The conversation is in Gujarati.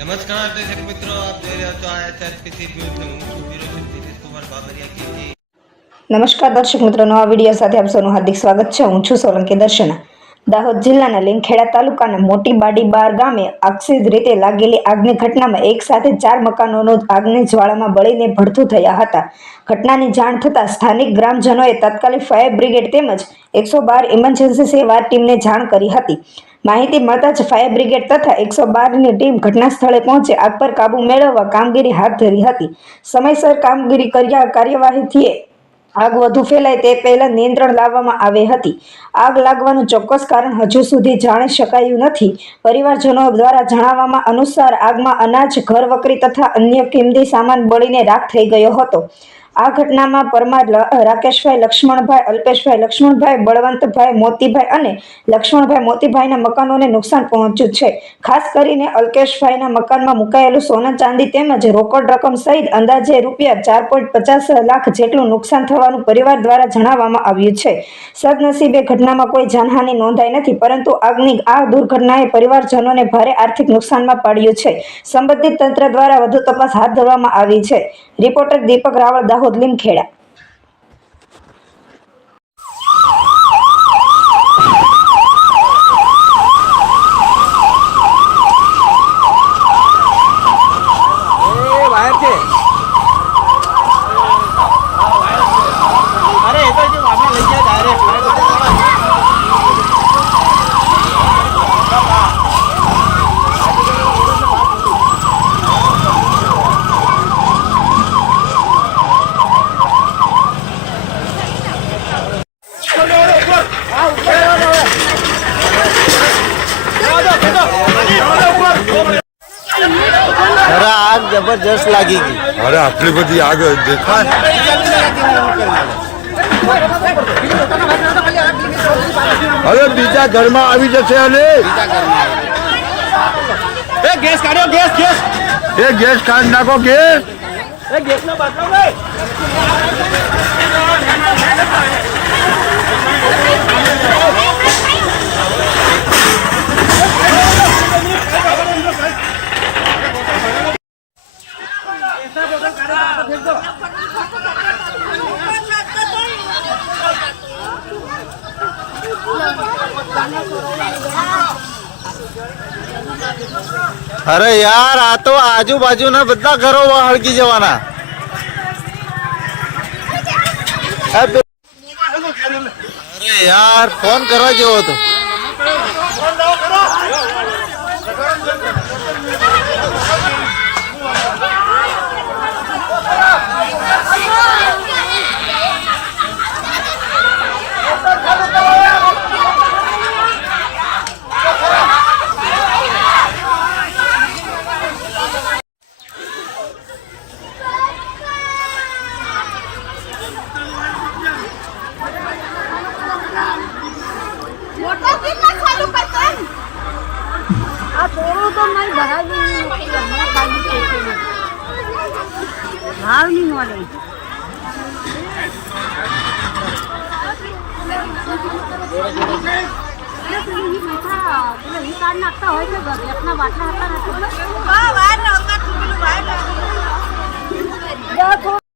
नमस्कार दर्शक मित्रों, आप જોઈ રહ્યા છો આઈએસઆરપીસી ન્યૂઝ હું છું દિનેશ કુમાર બાબરિયા કે નમસ્કાર દર્શક મિત્રો, નવા વિડીયો સાથે આપ સૌનું હાર્દિક સ્વાગત છે. હું છું સોલંકી દર્શના. દાહોદ જિલ્લાના લીમખેડા તાલુકાના મોટી બાડીબાર ગામે આકસ્મિક રીતે લાગેલી આગની ઘટનામાં એક સાથે 4 મકાનોનો આગની જ્વાળામાં બળીને ભડથું થયા હતા. ઘટનાની જાણ થતાં સ્થાનિક ગ્રામજનોએ તાત્કાલિક ફાયર બ્રિગેડ તેમજ 112 ઇમરજન્સી સેવા ટીમને જાણ કરી હતી. માહિતી મળતા જ ફાયર બ્રિગેડ તથા 112ની ટીમ ઘટના સ્થળે પહોંચી આગ પર કાબુ મેળવવા કામગીરી હાથ ધરી હતી. સમયસર કામગીરી કાર્યવાહીથી આગ વધુ ફેલાય તે પહેલા નિયંત્રણ લાવવામાં આવી હતી. આગ લાગવાનું ચોક્કસ કારણ હજુ સુધી જાણી શકાયું નથી. પરિવારજનો દ્વારા જણાવવામાં અનુસાર આગમાં અનાજ, ઘરવકરી તથા અન્ય કિંમતી સામાન બળીને રાખ થઈ ગયો હતો. આ ઘટનામાં પરમાર રાકેશભાઈ લક્ષ્મણભાઈ, અલ્પેશભાઈ લક્ષ્મણભાઈ, બળવંતભાઈ મોતીભાઈ અને લક્ષ્મણભાઈ મોતીભાઈના મકાનોને નુકસાન પહોંચ્યું છે. ખાસ કરીને અલ્કેશભાઈના મકાનમાં મુકાયેલું સોના ચાંદી તેમજ રોકડ રકમ સહિત અંદાજે રૂપિયા 4.50 લાખ જેટલું નુકસાન થવાનું પરિવાર દ્વારા જણાવવામાં આવ્યું છે. સદનસીબે ઘટનામાં કોઈ જાનહાનિ નોંધાઈ નથી, પરંતુ આગની આ દુર્ઘટનાએ પરિવારજનોને ભારે આર્થિક નુકસાનમાં પાડ્યું છે. સંબંધિત તંત્ર દ્વારા વધુ તપાસ હાથ ધરવામાં આવી છે. રિપોર્ટર દીપક રાવળ, દાહોદ, લીમખેડા. अरे आग जबरदस्त लागी गई. अरे आटली बड़ी आग देखा अरे बीजा घर में આવી જશે અને ए गैस काढो गैस गैस એ ગેસ કાઢ નાખો ગેસ ए गैस નો બાટલો લે अरे यार आ तो आजूबाजूना બધા ઘરો હળગી જવાના. અરે યાર ફોન કરવા જેવો હતો. मोटा कितना चालू करता है आ थोड़ो तो नहीं भरा भी हमारा पानी फेंके भाव नहीं वाले નાખતા હોય છે ઘરના બાટલા હતા નથી